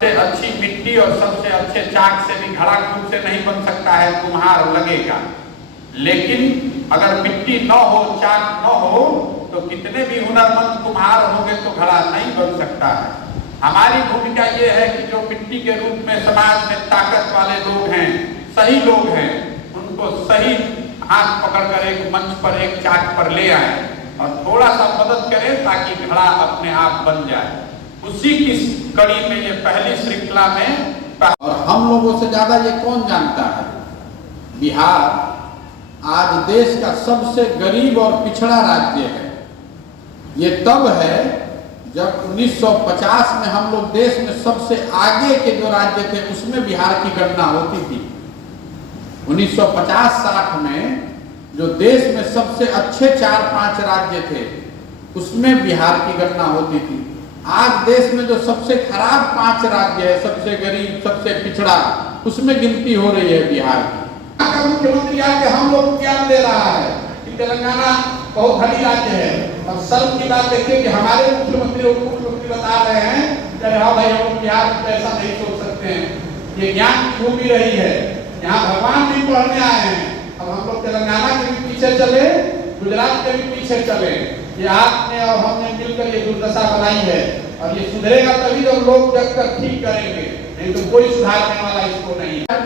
सबसे अच्छी मिट्टी और सबसे अच्छे चाक से भी घड़ा खुद से नहीं बन सकता है, कुम्हार लगेगा। लेकिन अगर मिट्टी न हो, चाक न हो, तो कितने भी हुनरमंद कुम्हार होंगे तो घड़ा नहीं बन सकता है। हमारी भूमिका ये है कि जो मिट्टी के रूप में समाज में ताकत वाले लोग हैं, सही लोग हैं, उनको सही हाथ पकड़कर एक मंच पर, एक चाक पर ले आए और थोड़ा सा मदद करें ताकि घड़ा अपने आप बन जाए। उसी की कड़ी में ये पहली श्रृंखला में, और हम लोगों से ज्यादा ये कौन जानता है, बिहार आज देश का सबसे गरीब और पिछड़ा राज्य है। ये तब है जब 1950 में हम लोग देश में सबसे आगे के जो राज्य थे उसमें बिहार की गणना होती थी। 1950-60 में जो देश में सबसे अच्छे 4-5 राज्य थे उसमें बिहार की गणना होती थी। आज देश में जो सबसे खराब 5 राज्य है, सबसे गरीब, सबसे पिछड़ा, उसमें गिनती हो रही है बिहार की। मुख्यमंत्री आके हम लोग ज्ञान दे रहा है कि तेलंगाना बहुत धनी राज्य है, और सर्व की बात देखिए कि हमारे मुख्यमंत्री और उप मुख्यमंत्री बता रहे हैं कि हाँ भाई हम लोग बिहार ऐसा नहीं सोच सकते हैं। ये ज्ञान की भूमि रही है, यहाँ भगवान भी पढ़ने आए हैं। अब हम लोग तेलंगाना के भी पीछे चले, गुजरात के भी पीछे चले। ये आपने और हमने मिलकर ये दुर्दशा बनाई है, और ये सुधरेगा तभी जब लोग जगकर ठीक करेंगे, नहीं तो कोई सुधारने वाला इसको नहीं है।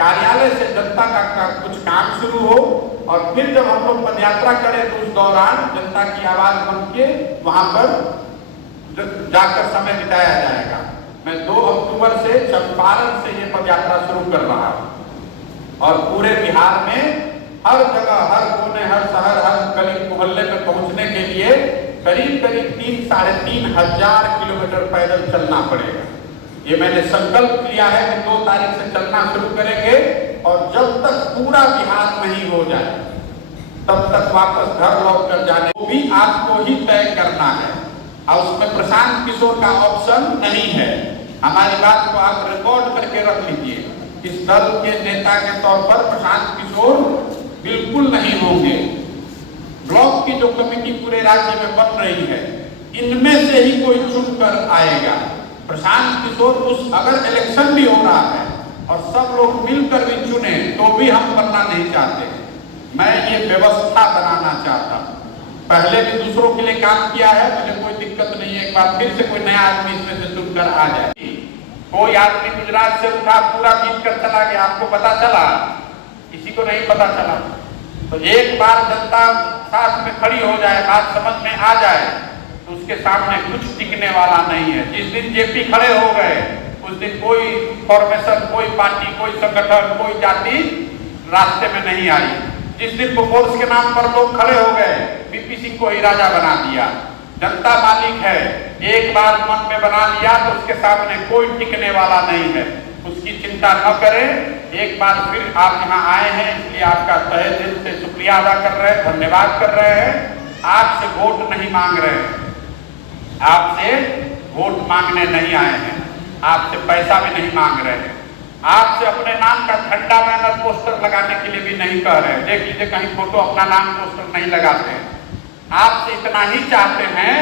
कार्यालय से जनता का कुछ काम शुरू हो, और फिर जब हम लोग पदयात्रा करें तो उस दौरान जनता की आवाज बन के वहां पर जाकर समय बिताया जाएगा। मैं 2 अक्टूबर से चंपारण से ये पदयात्रा शुरू कर रहा हूँ, और पूरे बिहार में हर जगह, हर कोने, हर शहर, हर गली मोहल्ले में पहुंचने के लिए करीब 3-3.5 हजार किलोमीटर पैदल चलना पड़ेगा। ये मैंने संकल्प लिया है कि 2 तारीख से चलना शुरू करेंगे, और जब तक पूरा बिहार नहीं हो जाए तब तक वापस घर लौट कर जाने को भी आपको ही तय करना है, और उसमें प्रशांत किशोर का ऑप्शन नहीं है। हमारी बात को आप रिकॉर्ड करके रख लीजिए। इस दल के नेता के तौर पर प्रशांत किशोर बिल्कुल नहीं होंगे। ब्लॉक की जो कमेटी पूरे राज्य में बन रही है, इनमें से ही कोई चुनकर आएगा। प्रशांत किशोर अगर इलेक्शन भी हो रहा है और सब लोग मिलकर भी चुने तो भी हम बनना नहीं चाहते। मैं ये व्यवस्था बनाना चाहता हूँ। पहले भी दूसरों के लिए काम किया है, मुझे कोई दिक्कत नहीं है। एक बार फिर से कोई नया आदमी इसमें से चुनकर आ जाए। कोई आदमी गुजरात से उठा, पूरा जीत कर चला गया, आपको पता चला, किसी को नहीं पता चला। तो एक बार जनता साथ में खड़ी हो जाए, बात समझ में आ जाए, तो उसके सामने कुछ टिकने वाला नहीं है। जिस दिन जेपी खड़े हो गए उस दिन कोई फॉर्मेशन, कोई पार्टी, कोई संगठन, कोई जाति रास्ते में नहीं आई। जिस दिन फोर्स के नाम पर लोग खड़े हो गए, बीपी सिंह को ही राजा बना दिया। जनता मालिक है, एक बार मन में बना लिया तो उसके सामने कोई टिकने वाला नहीं है। उसकी चिंता न करें। एक बार फिर आप यहाँ आए हैं, इसलिए आपका तहे दिल से शुक्रिया अदा कर रहे हैं, धन्यवाद कर रहे हैं। आपसे वोट नहीं मांग रहे हैं, आपसे वोट मांगने नहीं आए हैं, आपसे पैसा भी नहीं मांग रहे हैं, आपसे अपने नाम का झंडा, बैनर, पोस्टर लगाने के लिए भी नहीं कह रहे हैं। देख लीजिए कहीं फोटो अपना नाम पोस्टर नहीं लगाते हैं। आपसे इतना ही चाहते हैं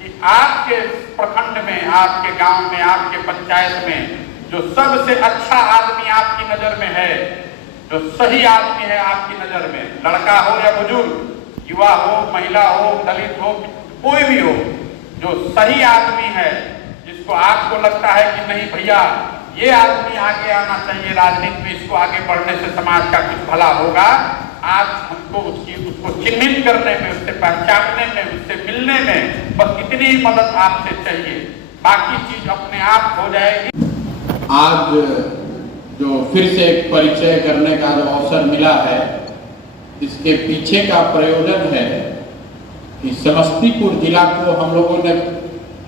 कि आपके प्रखंड में, आपके गांव में, आपके पंचायत में जो सबसे अच्छा आदमी आपकी नजर में है, जो सही आदमी है आपकी नजर में, लड़का हो या बुजुर्ग, युवा हो, महिला हो, दलित हो, कोई भी हो, जो सही आदमी है, जिसको आपको लगता है कि नहीं भैया ये आदमी आगे आना चाहिए राजनीति में, इसको आगे बढ़ने से समाज का कुछ भला होगा, आज हमको उसको चिन्हित करने में, उससे पहचानने में, उससे मिलने में बस इतनी ही मदद आपसे चाहिए, बाकी चीज अपने आप हो जाएगी। आज जो फिर से एक परिचय करने का जो अवसर मिला है, इसके पीछे का प्रयोजन है कि समस्तीपुर जिला को हम लोगों ने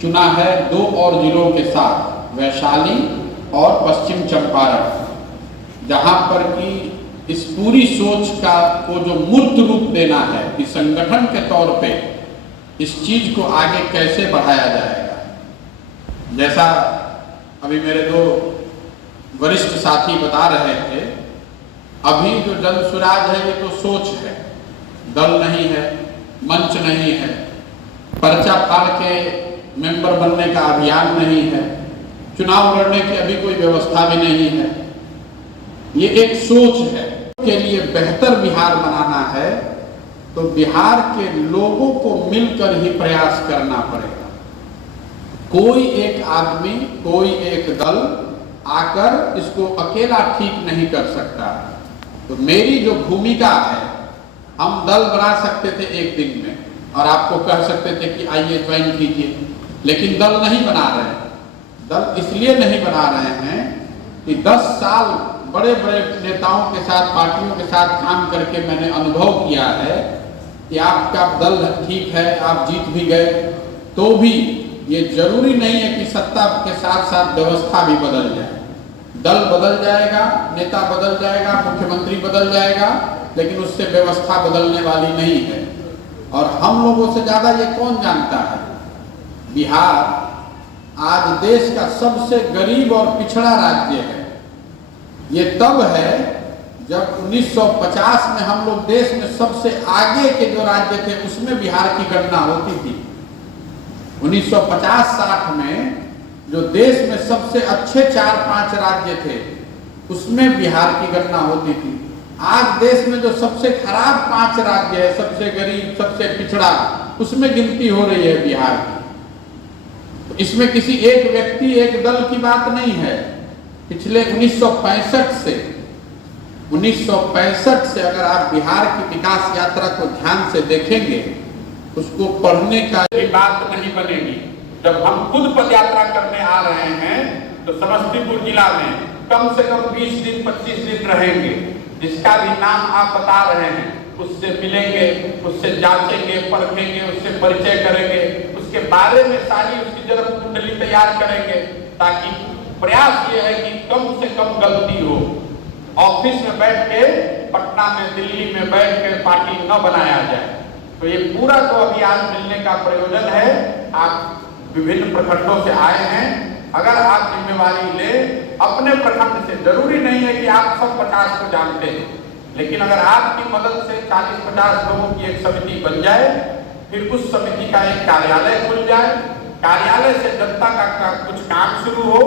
चुना है 2 और जिलों के साथ, वैशाली और पश्चिम चंपारण, जहां पर कि इस पूरी सोच को जो मूर्त रूप देना है कि संगठन के तौर पे इस चीज को आगे कैसे बढ़ाया जाएगा। जैसा अभी मेरे 2 वरिष्ठ साथी बता रहे थे, अभी जो जन स्वराज है ये तो सोच है, दल नहीं है, मंच नहीं है, पर्चा फाड़ के मेंबर बनने का अभियान नहीं है। चुनाव लड़ने की अभी कोई व्यवस्था भी नहीं है। ये एक सोच है के लिए बेहतर बिहार बनाना है तो बिहार के लोगों को मिलकर ही प्रयास करना पड़ेगा। कोई एक आदमी, कोई एक दल आकर इसको अकेला ठीक नहीं कर सकता। तो मेरी जो भूमिका है, हम दल बना सकते थे एक दिन में और आपको कह सकते थे कि आइए ज्वाइन कीजिए, लेकिन दल नहीं बना रहे हैं। दल इसलिए नहीं बना रहे हैं कि 10 साल बड़े बड़े नेताओं के साथ, पार्टियों के साथ काम करके मैंने अनुभव किया है कि आपका दल ठीक है, आप जीत भी गए तो भी ये जरूरी नहीं है कि सत्ता के साथ साथ व्यवस्था भी बदल जाए। दल बदल जाएगा, नेता बदल जाएगा, मुख्यमंत्री बदल जाएगा, लेकिन उससे व्यवस्था बदलने वाली नहीं है। और हम लोगों से ज्यादा ये कौन जानता है, बिहार आज देश का सबसे गरीब और पिछड़ा राज्य है। ये तब है जब 1950 में हम लोग देश में सबसे आगे के जो राज्य थे उसमें बिहार की गणना होती थी। 1950-60 में जो देश में सबसे अच्छे 4-5 राज्य थे उसमें बिहार की गणना होती थी। आज देश में जो सबसे खराब 5 राज्य है, सबसे गरीब, सबसे पिछड़ा, उसमें गिनती हो रही है बिहार की। तो इसमें किसी एक व्यक्ति, एक दल की बात नहीं है। पिछले 1965 से अगर आप बिहार की विकास यात्रा को ध्यान से देखेंगे, उसको पढ़ने का बात नहीं बनेगी। जब हम खुद पदयात्रा करने आ रहे हैं तो समस्तीपुर जिला में कम से कम 20 दिन 25 दिन रहेंगे। जिसका भी नाम आप बता रहे हैं उससे मिलेंगे, उससे जांचेंगे, परखेंगे, उससे परिचय करेंगे, उसके बारे में सारी उसकी जन्म कुंडली तैयार करेंगे, ताकि प्रयास ये है कि कम से कम गलती हो। ऑफिस में बैठ के, पटना में, दिल्ली में बैठ के पार्टी न बनाया जाए। तो ये पूरा जो अभी आज मिलने का प्रयोजन है, आप विभिन्न प्रखंडों से आए हैं, अगर आप जिम्मेवारी ले अपने प्रखंड से, जरूरी नहीं है कि आप सब 50 को जानते हैं, लेकिन अगर आपकी मदद से 40-50 लोगों की एक समिति बन जाए, फिर उस समिति का एक कार्यालय खुल जाए, कार्यालय से जनता का कुछ काम शुरू हो,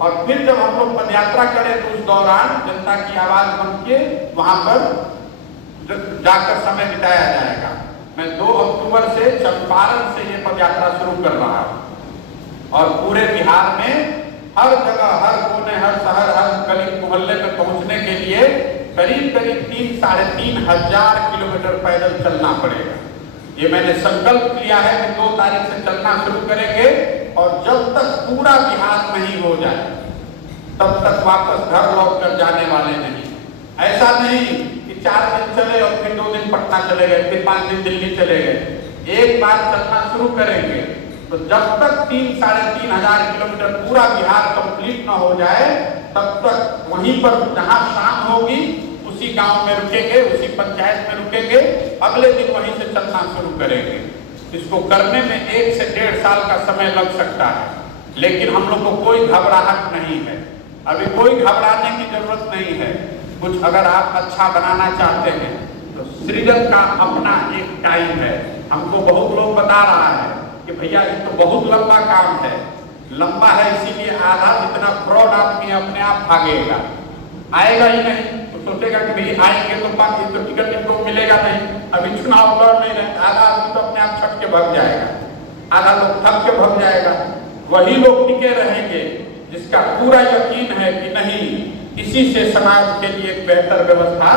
और फिर जब हम लोग पदयात्रा करें तो उस दौरान जनता की आवाज बन के वहां पर जाकर समय बिताया जाएगा। मैं 2 अक्टूबर से चंपारण से ये पदयात्रा शुरू कर रहा हूँ और पूरे बिहार में हर जगह, हर कोने, हर शहर, हर गली मोहल्ले में पहुंचने के लिए करीब 3-3.5 हजार किलोमीटर पैदल चलना पड़ेगा। ये मैंने संकल्प लिया है कि 2 तारीख से चलना शुरू करेंगे और जब तक पूरा बिहार नहीं हो जाए तब तक वापस घर लौट कर जाने वाले नहीं। ऐसा नहीं कि 4 दिन चले और फिर 2 दिन पटना चले गए, फिर 5 दिन दिल्ली चले गए। एक बार चलना शुरू करेंगे तो जब तक 3-3.5 हजार किलोमीटर पूरा बिहार कंप्लीट न हो जाए तब तक वहीं पर जहां शाम होगी उसी गांव में रुकेंगे, उसी पंचायत में रुकेंगे, अगले दिन वहीं से चलना शुरू करेंगे। इसको करने में 1 से 1.5 साल का समय लग सकता है, लेकिन हम लोग को कोई घबराहट नहीं है, अभी कोई घबराने की जरूरत नहीं है। कुछ अगर आप अच्छा बनाना चाहते हैं तो सृजन का अपना एक टाइम है। हमको बहुत लोग बता रहा है कि भैया ये तो बहुत लंबा काम है, लंबा है इसीलिए आधा जितना फ्रॉड आदमी अपने आप भागेगा, आएगा ही नहीं, तो सोचेगा कि भाई आएंगे तो बाकी तो टिकट इनको मिलेगा नहीं, अभी चुनाव लड़ नहीं रहे, आधा आदमी तो अपने आप छट के भाग जाएगा, आधा लोग थक के भाग जाएगा। वही लोग टिके रहेंगे जिसका पूरा यकीन है कि नहीं, इसी से समाज के लिए एक बेहतर व्यवस्था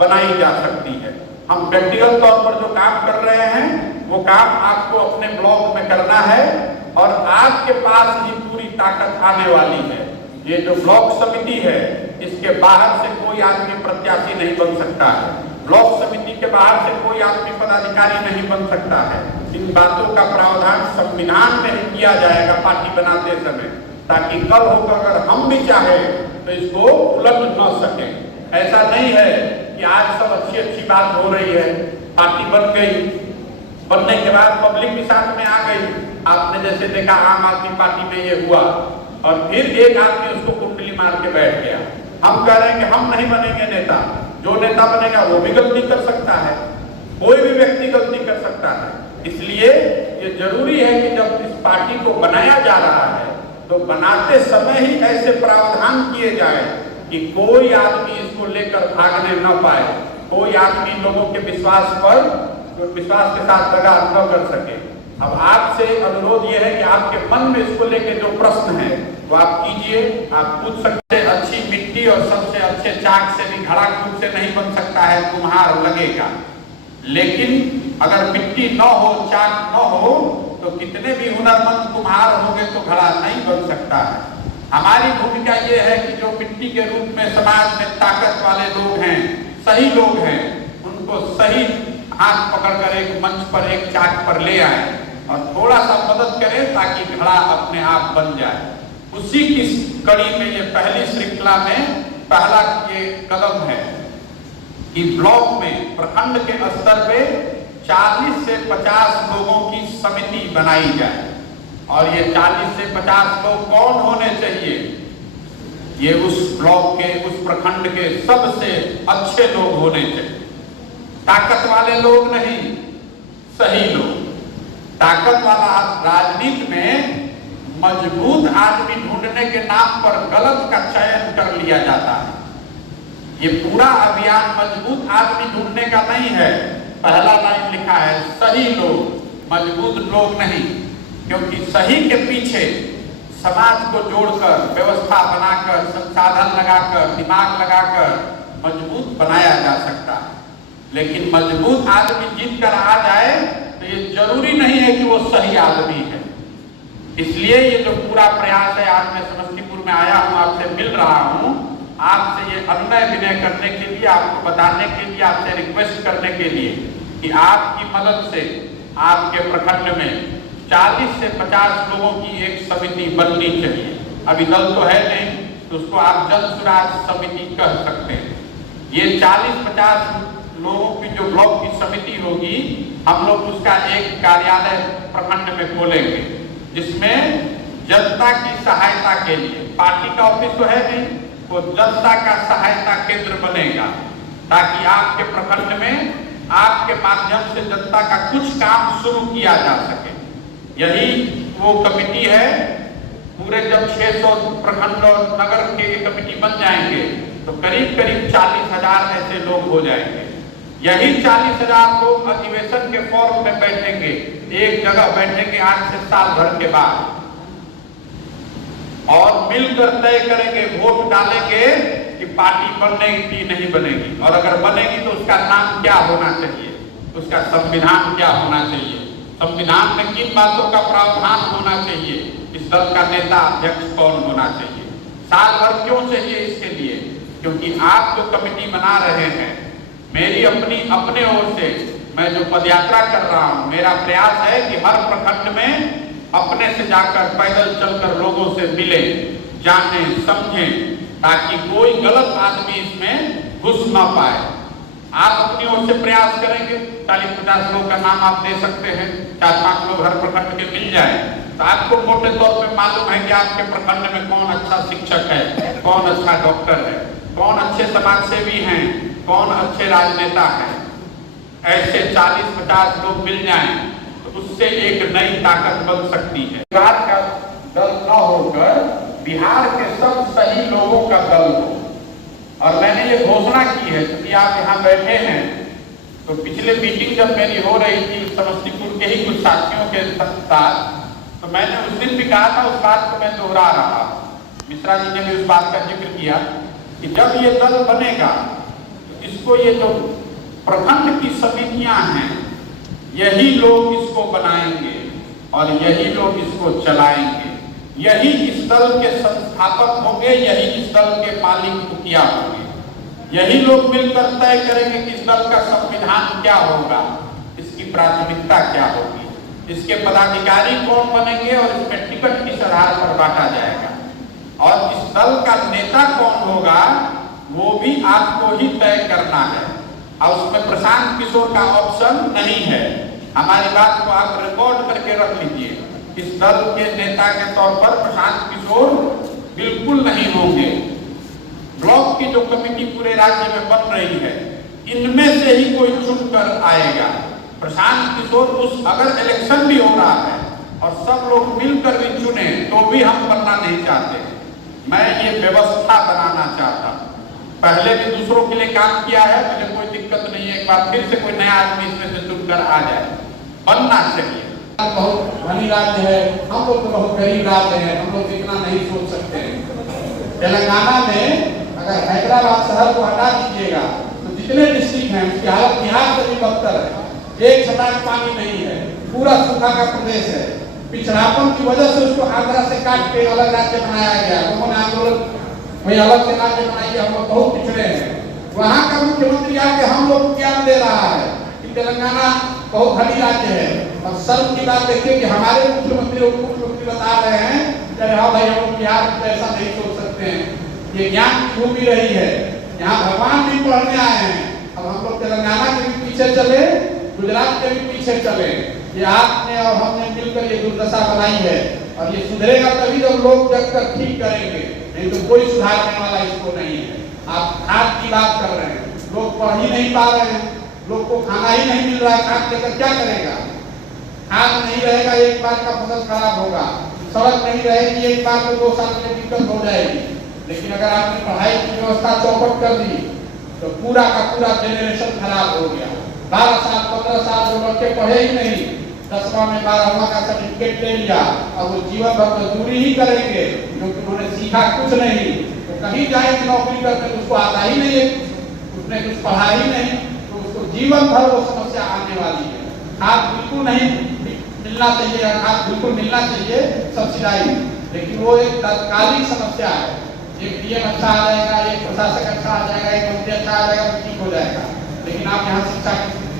बनाई जा सकती है। हम व्यक्तिगत तौर पर जो काम कर रहे हैं वो काम आपको अपने ब्लॉक में करना है और आपके पास ही पूरी ताकत आने वाली है। ये जो ब्लॉक समिति है इसके बाहर से कोई आदमी प्रत्याशी नहीं बन सकता है, ब्लॉक समिति के बाहर से कोई आदमी पदाधिकारी नहीं बन सकता है। इन बातों का प्रावधान संविधान में ही किया जाएगा पार्टी बनाते समय, ताकि कल होकर अगर हम भी चाहे तो इसको उलट न सके। ऐसा नहीं है कि आज सब अच्छी बात हो रही है, पार्टी बन गई, बनने के बाद पब्लिक भी साथ में आ गई। आपने जैसे देखा आम आदमी पार्टी में ये हुआ और फिर एक आदमी उसको कुंडली मार के बैठ गया। हम कह रहे हैं कि हम नहीं बनेंगे नेता, जो नेता बनेगा वो भी गलती कर सकता है, कोई भी व्यक्ति गलती कर सकता है। इसलिए ये जरूरी है कि जब इस पार्टी को बनाया जा रहा है तो बनाते समय ही ऐसे प्रावधान किए जाए कि कोई आदमी इसको लेकर भागने न पाए, कोई आदमी लोगों के विश्वास के साथ दगा न कर सके। अब आपसे अनुरोध यह है कि आपके मन में इसको लेकर जो प्रश्न है वो आप कीजिए। आप पूछ सकते हैं, अच्छी मिट्टी और सबसे अच्छे चाक से भी घड़ा खुद से नहीं बन सकता है, कुम्हार लगेगा। लेकिन अगर मिट्टी न हो, चाक न हो, तो कितने भी हुनरमंद कुम्हार होंगे तो घड़ा नहीं बन सकता है। हमारी भूमिका ये है कि जो मिट्टी के रूप में समाज में ताकत वाले लोग हैं, सही लोग हैं, उनको सही हाथ पकड़कर एक मंच पर, एक चाक पर ले आए और थोड़ा सा मदद करें ताकि घड़ा अपने आप बन जाए। उसी की कड़ी में ये पहली श्रृंखला में पहला ये कदम है कि ब्लॉक में, प्रखंड के स्तर पे 40 से 50 लोगों की समिति बनाई जाए। और ये 40 से 50 लोग कौन होने चाहिए? ये उस ब्लॉक के, उस प्रखंड के सबसे अच्छे लोग होने चाहिए। ताकत वाले लोग नहीं, सही लोग। ताकत वाला राजनीति में मजबूत आदमी ढूंढने के नाम पर गलत का चयन कर लिया जाता है। ये पूरा अभियान मजबूत आदमी ढूंढने का नहीं है। पहला लाइन लिखा है सही लोग, मजबूत लोग नहीं, क्योंकि सही के पीछे समाज को जोड़कर, व्यवस्था बनाकर, संसाधन लगाकर, दिमाग लगाकर मजबूत बनाया जा सकता है। लेकिन मजबूत आदमी जीत कर आ जाए तो ये जरूरी नहीं है कि वो सही आदमी है। इसलिए ये जो पूरा प्रयास है, आज मैं समस्तीपुर में आया हूँ, आपसे मिल रहा हूँ, आपसे ये अनुनय विनय करने के लिए, आपको बताने के लिए, आपसे रिक्वेस्ट करने के लिए कि आपकी मदद से आपके प्रखंड में 40 से 50 लोगों की एक समिति बननी चाहिए। अभी दल तो है नहीं, तो उसको आप जन सुराज समिति कह सकते हैं। ये 40-50 लोगों की जो ब्लॉक की समिति होगी, हम लोग उसका एक कार्यालय प्रखंड में खोलेंगे, जिसमें जनता की सहायता के लिए, पार्टी का ऑफिस तो है नहीं, वो जनता का सहायता केंद्र बनेगा, ताकि आपके प्रखंड में आपके माध्यम से जनता का कुछ काम शुरू किया जा सके। यही वो कमेटी है। पूरे जब 600 प्रखंड और नगर के कमेटी बन जाएंगे तो करीब करीब 40,000 ऐसे लोग हो जाएंगे। यही 40,000 लोग अधिवेशन के फॉर्म में बैठेंगे, एक जगह बैठेंगे आज से साल भर के बाद, और मिलकर तय करेंगे, वोट डालेंगे कि पार्टी बनेगी नहीं बनेगी, और अगर बनेगी तो उसका नाम क्या होना चाहिए, उसका संविधान क्या होना चाहिए, संविधान में किन बातों का प्रावधान होना चाहिए, इस दल का नेता अध्यक्ष कौन होना चाहिए। साल भर क्यों चाहिए? इसके लिए क्योंकि आप जो कमेटी बना रहे हैं, मेरी अपने ओर से मैं जो पदयात्रा कर रहा हूं, मेरा प्रयास है कि हर प्रखंड में अपने से जाकर, पैदल चलकर लोगों से मिले, जाने, समझे, ताकि कोई गलत आदमी इसमें घुस ना पाए। आप अपनी ओर से प्रयास करेंगे, 40-50 लोगों का नाम आप दे सकते हैं, 4-5 लोग हर प्रखंड के मिल जाए, तो आपको मोटे तौर पे मालूम है कि आपके प्रखंड में कौन अच्छा शिक्षक है, कौन अच्छा डॉक्टर है, कौन अच्छे समाज सेवी हैं, कौन अच्छे राजनेता हैं। ऐसे 40-50 लोग मिल जाएं तो उससे एक नई ताकत बन सकती है। बिहार का दल न होकर बिहार के सब सही लोगों का दल हो। और मैंने ये घोषणा की है, क्योंकि आप यहाँ बैठे हैं, तो पिछले मीटिंग जब मेरी हो रही थी समस्तीपुर के ही कुछ साथियों के साथ, तो मैंने उस दिन भी कहा था, उस बात को मैं दोहरा रहा। मिश्रा जी ने भी उस बात का जिक्र किया कि जब ये दल बनेगा तो इसको, ये जो प्रखंड की समितियां हैं, यही लोग इसको बनाएंगे और यही लोग इसको चलाएंगे। यही इस दल के संस्थापक होंगे, यही इस दल के मालिक मुखिया होंगे। यही लोग मिलकर तय करेंगे कि इस दल का संविधान क्या होगा, इसकी प्राथमिकता क्या होगी, इसके पदाधिकारी कौन बनेंगे और इसमें टिकट किस आधार पर बांटा जाएगा, और इस दल का नेता कौन होगा वो भी आपको ही तय करना है। और उसमें प्रशांत किशोर का ऑप्शन नहीं है। हमारी बात को आप रिकॉर्ड करके रख लीजिए। इस दल के नेता के तौर पर प्रशांत किशोर बिल्कुल नहीं होंगे। ब्लॉक की जो कमेटी पूरे राज्य में बन रही है, इनमें से ही कोई चुनकर आएगा। प्रशांत किशोर, उस अगर इलेक्शन भी हो रहा है और सब लोग मिलकर भी चुने तो भी हम बनना नहीं चाहते। मैं ये व्यवस्था बनाना चाहता। पहले भी दूसरों के लिए काम किया है, मुझे कोई दिक्कत नहीं है, एक बार फिर से कोई नया आदमी इसमें से चुनकर आ जाए, बनना चाहिए। बहुत धनी राज्य है, हम लोग तो बहुत गरीब राज्य है, हम लोग इतना नहीं सोच सकते। तेलंगाना में अगर हैदराबाद शहर को हटा दीजिएगा तो जितने डिस्ट्रिक्ट हैं उसकी हालत बिहार से भी बदतर है। एक छटाक पानी नहीं है, पूरा सूखा का प्रदेश है। पिछड़ापन की वजह से उसको आंध्रा से काट के अलग राज्य बनाया गया। लोगों ने आंदोलन वही अलग से राज्य बनाई, हम लोग बहुत पिछड़े हैं। वहाँ का मुख्यमंत्री आके हम लोग को ज्ञान दे रहा है कि तेलंगाना बहुत धनी राज्य है। और शर्म की बात देखिए कि हमारे मुख्यमंत्री उप मुख्यमंत्री बता रहे हैं कि हाँ भाई हम बिहार में ऐसा नहीं सोच सकते हैं। ये ज्ञान की भूमि रही है, यहाँ भगवान भी पढ़ने आए हैं। अब हम लोग तेलंगाना के भी पीछे चले, गुजरात के भी पीछे चले। ये आपने और हमने मिलकर ये दुर्दशा बनाई है और ये सुधरेगा तभी जब लोग जगकर ठीक करेंगे, नहीं तो कोई सुधारने वाला इसको नहीं है। आप खाद की बात कर रहे हैं, लोग पढ़ ही नहीं पा रहे हैं, लोग को खाना ही नहीं मिल रहा है, खाद लेकर क्या करेगा? खाद नहीं रहेगा, एक बार का फसल खराब होगा। सड़क नहीं रहेगी, एक बार में 2 साल में दिक्कत हो जाएगी। लेकिन अगर आपने पढ़ाई की व्यवस्था चौपट कर दी तो पूरा का पूरा जेनरेशन खराब हो गया। 12 साल 15 साल जो लड़के पढ़े ही नहीं, 10वां में 12वां का सर्टिफिकेट ले लिया, अब वो जीवन भर मजदूरी ही करेंगे क्योंकि उन्होंने सीखा कुछ नहीं। तो कहीं जाएंगे नौकरी करने तो उसको आता ही नहीं है, उसने कुछ पढ़ा ही नहीं, तो उसको जीवन भर वो समस्या आने वाली है। खाद बिल्कुल नहीं मिलना चाहिए, खाद बिल्कुल मिलना चाहिए सब्सिडाइज, लेकिन वो एक तात्कालिक समस्या है। एक डीएम अच्छा आ जाएगा, एक प्रशासक अच्छा आ जाएगा, एक मंत्री अच्छा आ जाएगा तो ठीक हो जाएगा। लेकिन आप यहाँ शिक्षा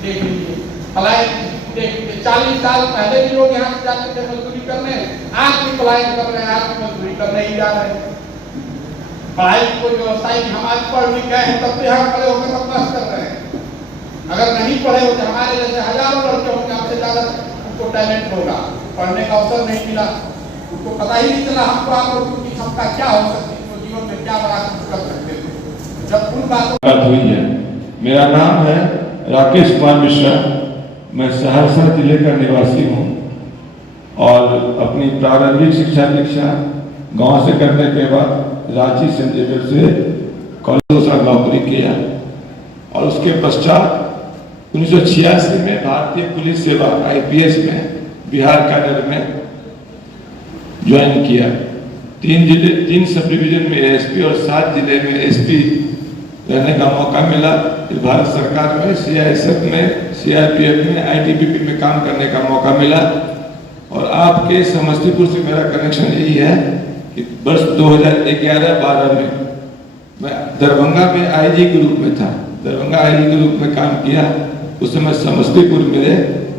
देख लीजिए, पलायन देख लीजिए। 40 साल पहले भी लोग यहाँ से जाते थे मजदूरी करने, आज भी पलायन कर रहे हैं, आज भी मजदूरी करने ही जा रहे हैं। पढ़ाई की कोई व्यवस्था ही, हम आज पढ़ लिख गए हैं तब तो यहाँ खड़े होकर बकवास कर रहे हैं। अगर नहीं पढ़े होते हमारे जैसे हजारों लड़के होंगे, हमसे ज्यादा उनको टैलेंट होगा, पढ़ने का अवसर नहीं मिला, उनको पता ही नहीं चला हमको आप लोगों की क्षमता क्या हो सकती है, जीवन में क्या बड़ा कुछ कर सकते थे। जब उन बातों हुई है। मेरा नाम है राकेश कुमार मिश्रा, मैं सहरसा जिले का निवासी हूँ और अपनी प्रारंभिक शिक्षा दीक्षा गांव से करने के बाद रांची सेंट जेवियर से कॉलेज में नौकरी किया और उसके पश्चात 1986 में भारतीय पुलिस सेवा IPS में बिहार कैडर में ज्वाइन किया। 3 सब डिवीजन में ASP और 7 जिले में SP रहने का मौका मिला। फिर भारत सरकार में CISF में, CRPF में, ITBP में काम करने का मौका मिला। और आपके समस्तीपुर से मेरा कनेक्शन यही है कि वर्ष 2011-12 में मैं दरभंगा में IG ग्रुप में था, दरभंगा IG ग्रुप में काम किया। उस समय समस्तीपुर मेरे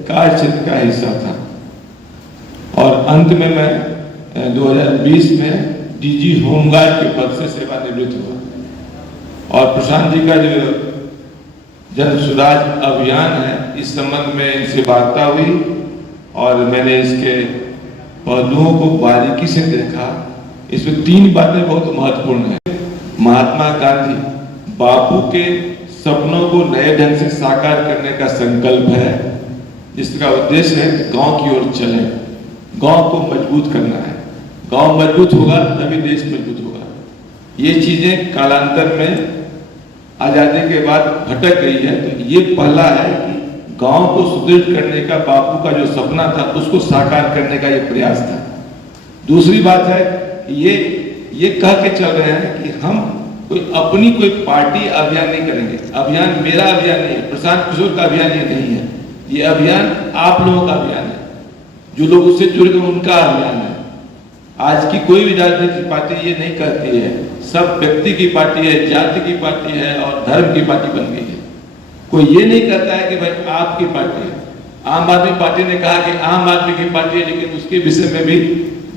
कार्य क्षेत्र का हिस्सा था और अंत में मैं 2020 में DG होमगार्ड के पद से सेवानिवृत्त हुआ। और प्रशांत जी का जो जन सुराज अभियान है, इस संबंध में इनसे वार्ता हुई और मैंने इसके पहलुओं को बारीकी से देखा। इसमें 3 बातें बहुत महत्वपूर्ण हैं। महात्मा गांधी बापू के सपनों को नए ढंग से साकार करने का संकल्प है, जिसका उद्देश्य है गांव की ओर चलें, गांव को मजबूत करना है। गांव मजबूत होगा तभी देश मजबूत होगा। ये चीजें कालांतर में आजादी के बाद भटक गई है, तो ये पहला है कि गांव को सुदृढ़ करने का बापू का जो सपना था उसको साकार करने का ये प्रयास था। दूसरी बात है ये कह के चल रहे हैं कि हम अपनी कोई पार्टी अभियान नहीं करेंगे। अभियान मेरा अभियान नहीं है, प्रशांत किशोर का अभियान ये नहीं है, ये अभियान आप लोगों का अभियान है, जो लोग उससे जुड़ गए उनका अभियान है। आज की कोई भी राजनीतिक पार्टी ये नहीं कहती है, सब व्यक्ति की पार्टी है, जाति की पार्टी है और धर्म की पार्टी बन गई है। कोई ये नहीं कहता है कि भाई आपकी पार्टी है। आम आदमी पार्टी ने कहा कि आम आदमी की पार्टी है, लेकिन उसके विषय में भी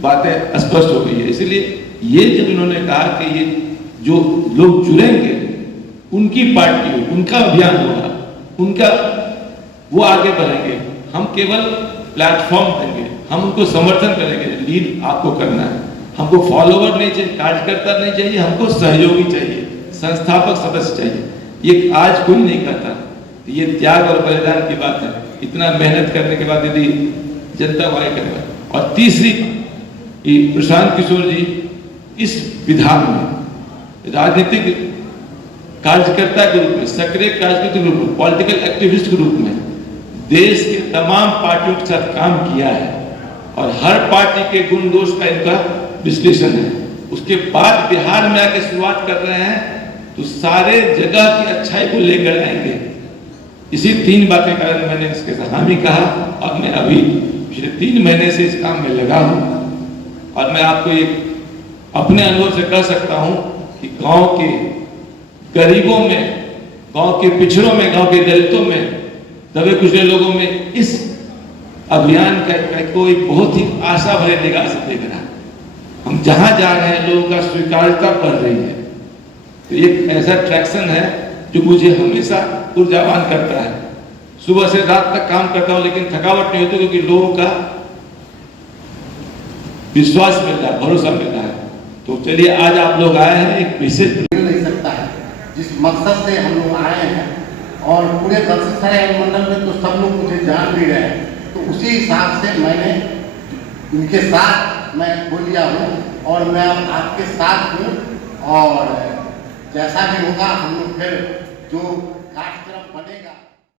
बातें स्पष्ट हो गई है। इसलिए ये जब इन्होंने कहा कि ये जो लोग जुड़ेंगे उनकी पार्टी हो, उनका अभियान होगा, उनका वो आगे बढ़ेंगे, हम केवल प्लेटफॉर्म देंगे, हम उनको समर्थन करेंगे। लीड आपको करना है, हमको फॉलोवर नहीं चाहिए, कार्यकर्ता नहीं चाहिए, हमको सहयोगी चाहिए, संस्थापक सदस्य चाहिए। ये आज कोई नहीं कहता, ये त्याग और बलिदान की बात है। इतना मेहनत करने के बाद यदि जनता वाई करेगा और तीसरी, प्रशांत किशोर जी इस विधान में राजनीतिक कार्यकर्ता के रूप में, सक्रिय कार्यकर्ता के रूप में, पॉलिटिकल एक्टिविस्ट के रूप में देश के तमाम पार्टियों के साथ काम किया है और हर पार्टी के गुण दोष का इनका विश्लेषण है। उसके बाद बिहार में आके शुरुआत कर रहे हैं तो सारे जगह की अच्छाई को लेकर आएंगे। इसी 3 बातें कारण मैंने इसके साथ हामी कहा और मैं अभी पिछले 3 महीने से इस काम में लगा हूं और मैं आपको एक अपने अनुभव से कह सकता हूं कि गांव के गरीबों में, गांव के पिछड़ों में, गांव के दलितों में, दबे कुचले लोगों में इस अभियान का कोई बहुत ही आशा भरे निगाह से देख रहा है। हम जहां जा रहे हैं लोगों का स्वीकार्यता बढ़ रही है, तो एक ऐसा ट्रैक्शन है जो मुझे हमेशा ऊर्जावान करता है। सुबह से रात तक काम करता हूं लेकिन थकावट नहीं होती, क्योंकि लोगों का विश्वास मिलता है, भरोसा मिलता है। तो चलिए आज आप लोग आए हैं, एक विशेष नहीं सकता है जिस मकसद से हम लोग आए हैं और पूरे दक्षिण मंडल में तो सब लोग मुझे जान भी रहे हैं, तो उसी हिसाब से मैंने इनके साथ मैं बोलिया हूँ और मैं आपके साथ हूँ और जैसा भी होगा हम लोग फिर जो